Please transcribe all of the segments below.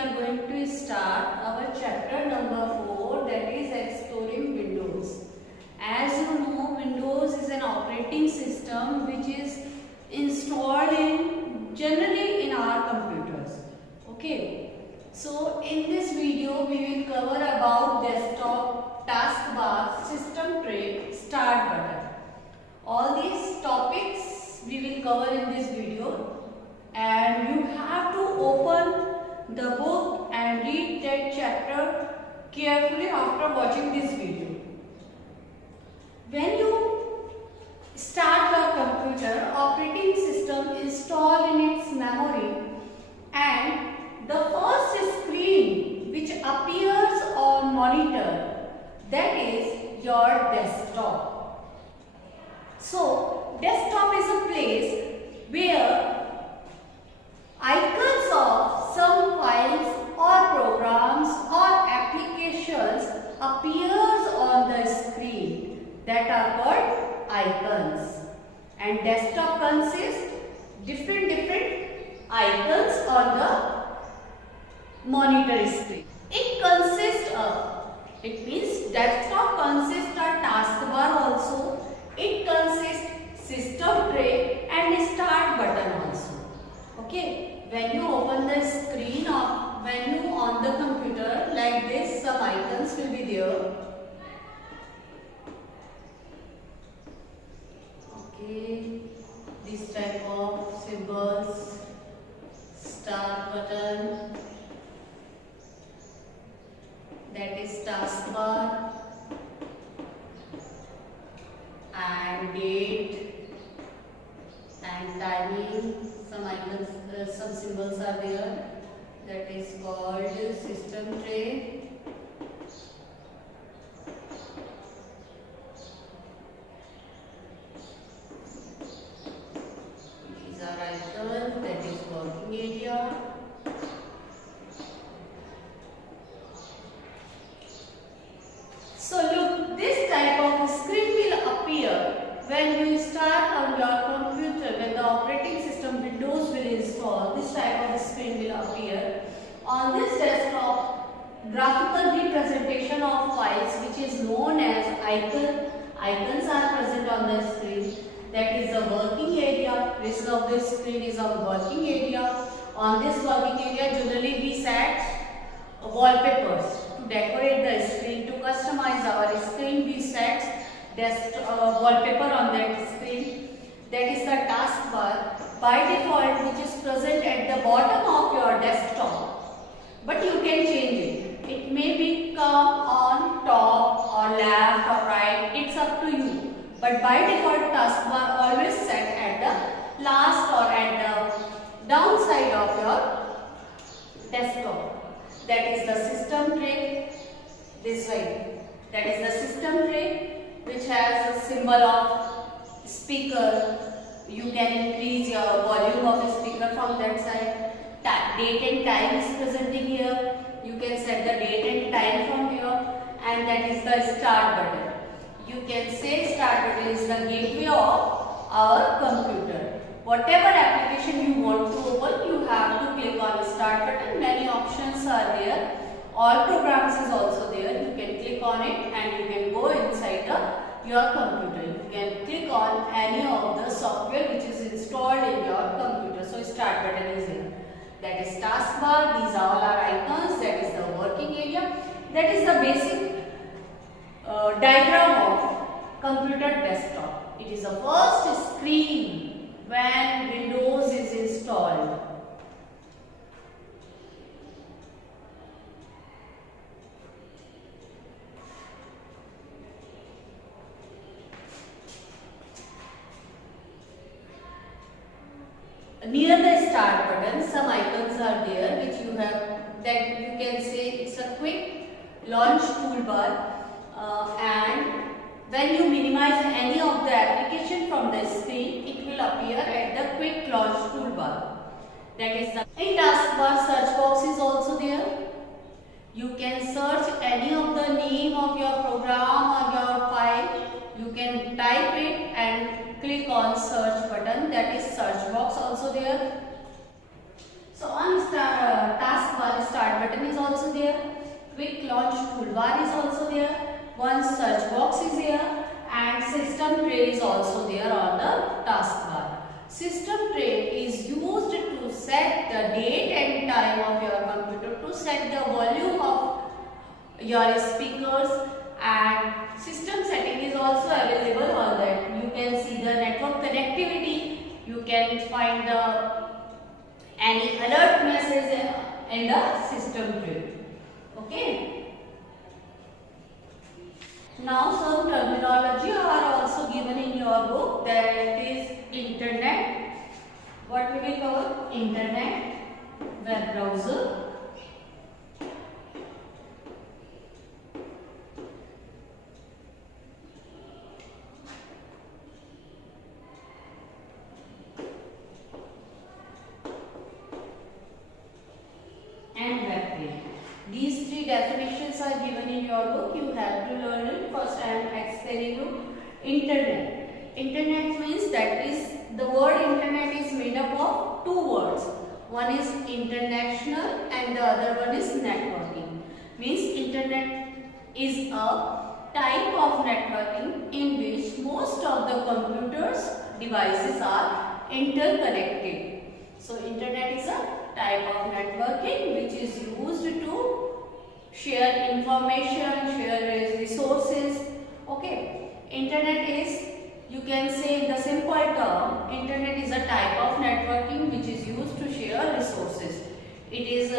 are going to start our chapter number 4, that is exploring Windows. As you know, Windows is an operating system which is installed generally in our computers. Okay. So in this video we will cover about desktop, taskbar, system tray, start button. All these topics we will cover in this video. And you have to open the book and read that chapter carefully after watching this video. When you start your computer, operating system installed in its memory, and the first screen which appears on monitor, that is your desktop. So desktop is a place where icons of some files or programs or applications appears on the screen, that are called icons. And desktop consists different icons on the monitor screen. It means desktop consists of taskbar also, it consists system tray and start button also. Okay, when you open the screen or when you on the computer like this, some icons will be there. Okay, this type of symbols, start button, that is taskbar, and date and timing. Some icons, some symbols are there, that is called system tray. These are icons, that is working area. So look, this type of screen will appear when you start on your computer. When the operating system Windows will install, this type of screen will appear. On this desktop, graphical representation of files which is known as icons are present on the screen. That is the working area. Rest of the screen is our working area. On this working area, generally we set wallpapers to decorate the screen. To customize our screen, we set wallpaper on that screen. That is the taskbar by default, which is present at the bottom of your desktop, but you can change it. It may become on top or left or right, it's up to you, but by default taskbar always set at the last or at the downside of your desktop. That is the system tray, this way. That is the system tray, which has a symbol of speaker. You can increase your volume of a speaker from that side. Date and time is present in here. You can set the date and time from here. And that is the start button. You can say start button is the gateway of our computer. Whatever application you want to open, you have to click on start button. Many options are there. All programs is also there. You can click on it and you can go inside your computer. You can click on any of the software which is installed in your computer. So start button is here. That is taskbar. These all are icons. That is the working area. That is the basic diagram of computer desktop. It is the first screen when Windows is installed. Near the start button, some icons are there which you have, that you can say it's a quick launch toolbar, and when you minimize any of the application from the screen, it will appear at the quick launch toolbar. That is the in taskbar, search box is also there. You can search any of the name of your program or your file. You can type it and click on search button, that is search box also there. So on taskbar, start button is also there. Quick launch toolbar is also there. One search box is here, and system tray is also there on the taskbar. System tray is used to set the date and time of your computer, to set the volume of your speakers, and system setting is also available on that. You can see the network connectivity, you can find the any alert message in the system tray. Okay. Now some terminology are also given in your book, that is internet. What we will cover? Internet, web browser, and web page. These three definitions are given in your book. You have to learn it. First I am explaining you internet. Internet means, that is, the word internet is made up of two words. One is international and the other one is networking. Means internet is a type of networking in which most of the computers devices are interconnected. So internet is a type of networking which is used to share information, share resources. Okay, internet is, you can say in the simple term, internet is a type of networking which is used to share resources. It is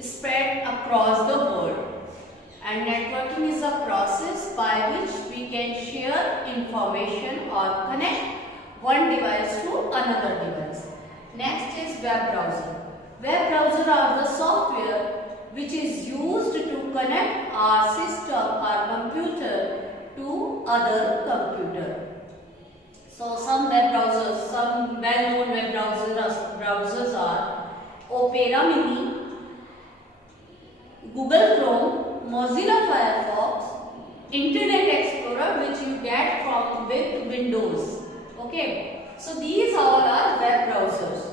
spread across the world, and networking is a process by which we can share information or connect one device to another device. Next is web browser. Web browser are the software which is used to connect our system, our computer, to other computer. So some web browsers, some well-known web browsers are Opera Mini, Google Chrome, Mozilla Firefox, Internet Explorer, which you get with Windows. Okay, so these all are web browsers.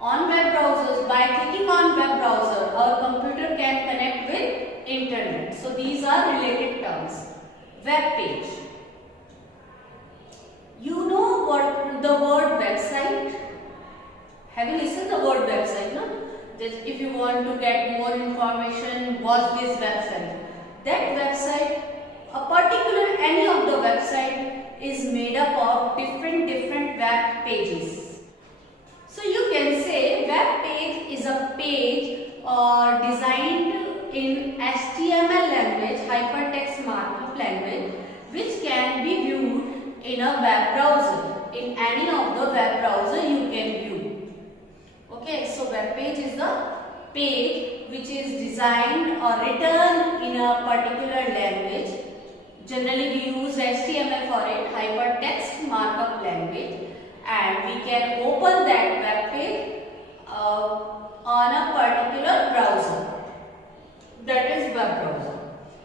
On web browsers, by clicking on web browser, our computer can connect with internet. So these are related terms. Web page. You know what the word website? Have you listened to the word website? No? Just if you want to get more information, watch this website. That website, a particular any of the website is made up of different web pages. So you can say web page is a page designed in HTML language, hypertext markup language, which can be viewed in a web browser. In any of the web browser you can view. Okay, so web page is the page which is designed or written in a particular language. Generally we use HTML for it, hypertext markup language, and we can open that web page on a particular browser, that is web browser.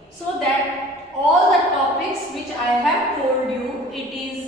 So that all the topics which I have told you, it is